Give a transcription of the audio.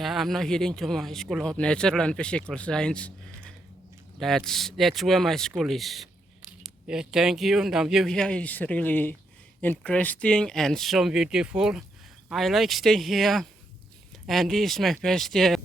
I'm now heading to my School of Natural and Physical Science. That's where my school is. Yeah, thank you. The view here is really interesting and so beautiful. I like staying here, and this is my first year.